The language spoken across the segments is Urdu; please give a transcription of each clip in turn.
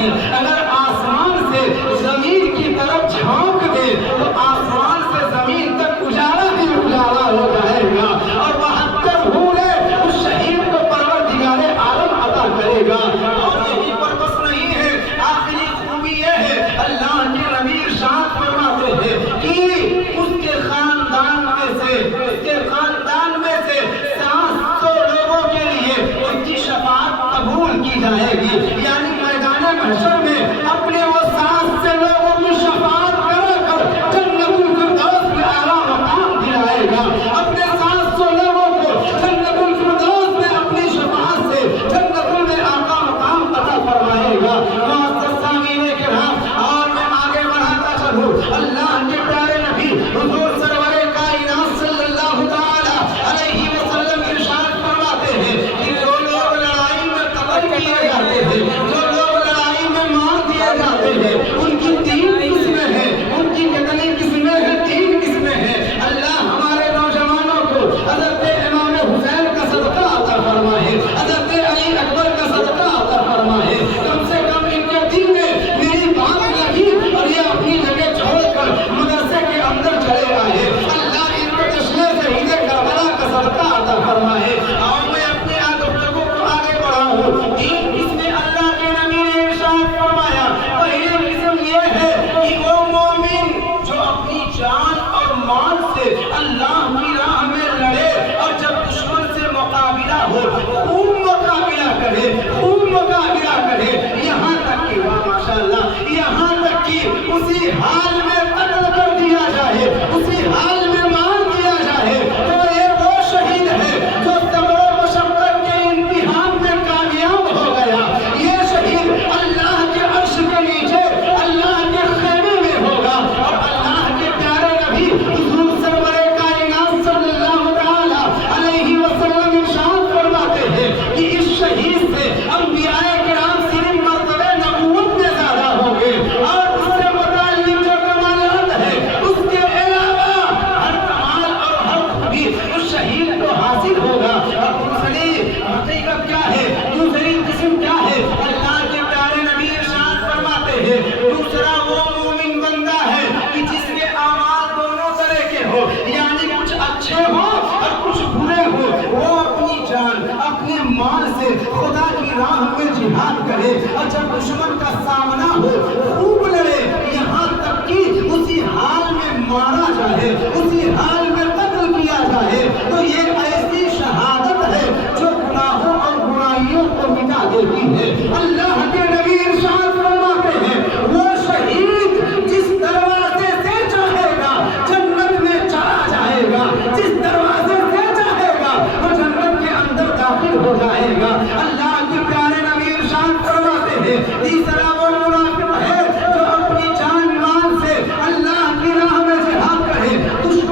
ہے، اگر آسمان سے زمین کی طرف جھانک دے تو آسمان سے زمین تک اجالا ہی اجالا ہو جائے گا، اور 72 حورے اس شہید کو پروردگار عالم عطا کرے گا۔ اور یہی پر بس نہیں ہے، آخری خوبی یہ ہے، اللہ کے نبی ارشاد فرماتے ہیں کہ اس کے خاندان میں سے 700 لوگوں کے لیے ان کی شفاعت قبول کی جائے گی، یعنی میدان محشر میں اپنے وہ 700 لوگوں کی شفاعت کرا کر جنت الفردوس میں اعلیٰ مقام دلائے گا، اپنے 700 لوگوں کو جنت الفردوس میں اپنی شفاعت سے جنت میں اعلیٰ مقام عطا فرمائے گا۔ معزز سامعین کرام، اور میں آگے بڑھاتا چلوں، اللہ کے پیارے نبی حضور سرور کائنات صلی اللہ تعالی علیہ وسلم ارشاد فرماتے ہیں کہ جو لوگ لڑائی میں قتل کیے جاتے ہیں، جو لوگ لڑائی میں مار دیے جاتے ہیں، ان کی 3 قسمیں ہیں، ان کی کتنی قسمیں ہیں؟ 3 قسمیں ہیں۔ اللہ ہمارے نوجوانوں کو حضرت امام حسین کا صدقہ عطا فرمائے، حضرت علی اکبر کا صدقہ عطا فرمائے، کم سے کم ان کے دل میں میری بات لگی اور یہ اپنی جگہ چھوڑ کر مدرسے کے اندر چلے آئے، اللہ ان کو تشریح شہید کربلا کا صدقہ عطا فرمائے۔ اور میں اپنے گفتگو کو آگے بڑھاؤں، 3 قسمیں اللہ کے نبی نے ارشاد فرمایا۔ پہلی قسم یہ ہے کہ وہ مومن جو اپنی جان اور مال سے اللہ کی راہ میں لڑے، اور جب دشمن سے مقابلہ ہو خوب مقابلہ کرے، خوب مقابلہ کرے، یہاں تک کہ ماشاءاللہ، یہاں تک کہ اسی حال میں قتل کر دیا جائے، اسی حال میں مار دیا جائے، تو یہ وہ شہید ہے جو صبر و مشقت کے امتحان میں کامیاب ہو گیا۔ یہ شہید اللہ کے عرش کے نیچے اللہ کے خیمے میں ہوگا، اور اللہ کے پیارے نبی حضور سرور کائنات صلی اللہ تعالی علیہ وسلم ارشاد فرماتے ہیں کہ اس شہید سے انبیاء کرام صرف مرتبہ نبوت میں زیادہ ہوں گے، اور اس سے متعلق جو کمالات ہیں اس کے علاوہ ہر کمال اور ہر خوبی اس شہید کو حاصل ہوگا۔ اور دوسری حقیقت کیا ہے، دوسری قسم کیا ہے؟ اللہ کے پیارے نبی ارشاد فرماتے ہیں دوسرا وہ مومن بندہ ہے کہ جس کے اعمال دونوں طرح کے ہو، یعنی کچھ اچھے ہو اور کچھ برے ہو، وہ اپنی جان اپنے مال سے خدا کی راہ میں جہاد کرے، اور جب دشمن کا سامنا ہو خوب لڑے، یہاں تک کہ اسی حال میں مارا جائے، اسی حال میں قتل کیا جائے، تو یہ ایسی شہادت ہے جو گناہوں اور برائیوں کو مٹا دیتی ہے۔ اللہ کے نبی ارشاد فرماتے ہیں وہ شہید جس دروازے سے چاہے گا جنت میں چلا جائے گا، جس دروازے سے چاہے گا وہ جنت کے اندر داخل ہو جائے گا۔ اللہ کے پیارے نبی ارشاد فرماتے ہیں تیسرا وہ منافق ہے جو اپنی جان مال سے اللہ کی راہ میں جہاد کرے، دشمن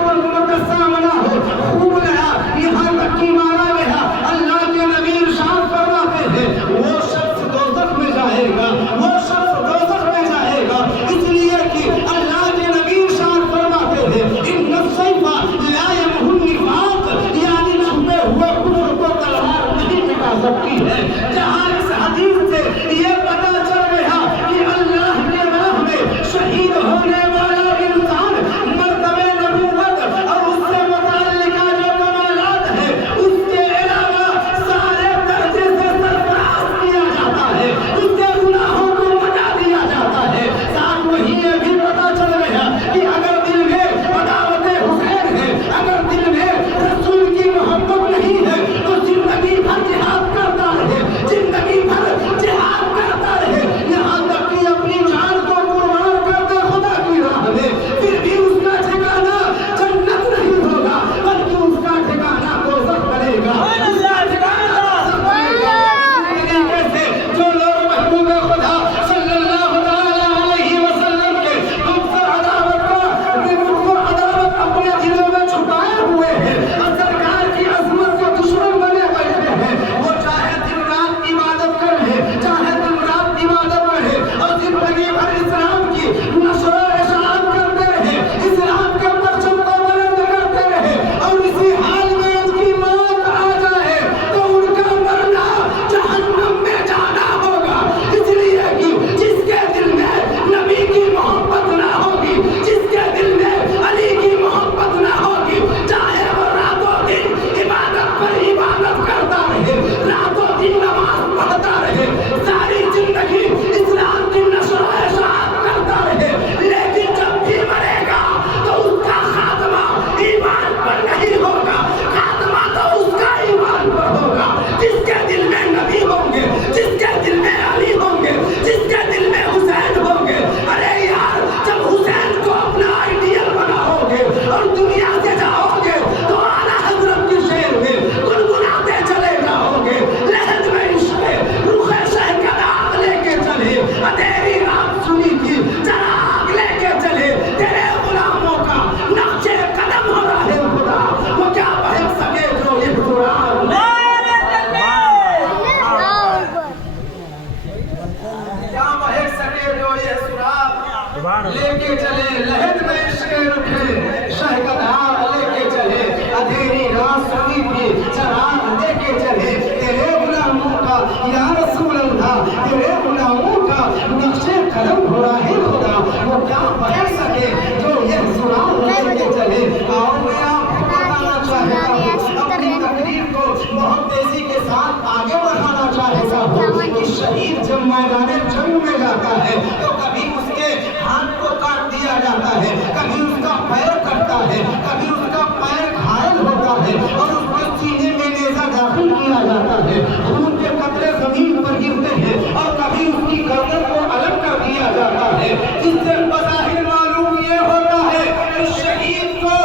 قلم ہو رہا ہے خدا وہ کیا پڑھ سکے جو یہ سنا کے چلے. آؤ میں آپ کو بتانا چاہتا ہوں اپنی تقریر کو بہت تیزی کے ساتھ آگے بڑھانا چاہتا ہوں کہ شہید جب میدان جنگ میں جاتا ہے تو کبھی اس کے ہاتھ کو کاٹ دیا جاتا ہے, کبھی اس کا پیر کٹتا ہے, کبھی اس کا پیر گھائل ہوتا ہے اور اس کے سینے میں نیزہ داخل کیا جاتا ہے, خون کے قطرے زمین پر گرتے ہیں اور کبھی اس کی گردن کو الگ کر دیا جاتا ہے, جس سے بظاہر معلوم یہ ہوتا ہے کہ شہید کو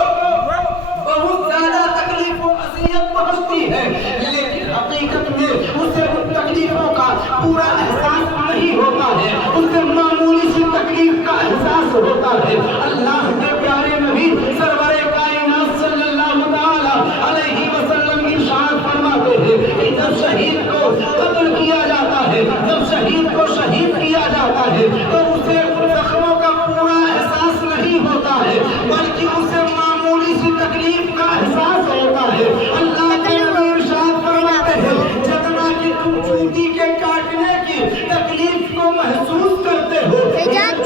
بہت زیادہ تکلیف و اذیت پہنچتی ہے, لیکن حقیقت میں اسے ان تکلیفوں کا پورا احساس نہیں ہوتا ہے, اسے معمولی سی تکلیف کا احساس ہوتا ہے. اللہ کے پیارے نبی سرور کائنات صلی اللہ تعالی علیہ وسلم ارشاد فرماتے ہیں کہ جب شہید کو قتل کیا جاتا ہے, جب شہید کو شہید کیا جاتا ہے تو اسے ان زخموں کا پورا احساس نہیں ہوتا ہے, بلکہ اسے معمولی سی تکلیف کا احساس ہوتا ہے. اللہ کے نبی ارشاد فرماتے ہیں جتنا کہ تم چوٹی کے کاٹنے کی تکلیف کو محسوس کرتے ہو,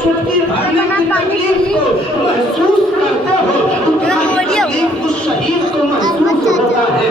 چھٹکی بھرنے کی تکلیف کو محسوس کرتے ہو, اتنا ہی تکلیف اس شہید کو محسوس ہوتا ہے.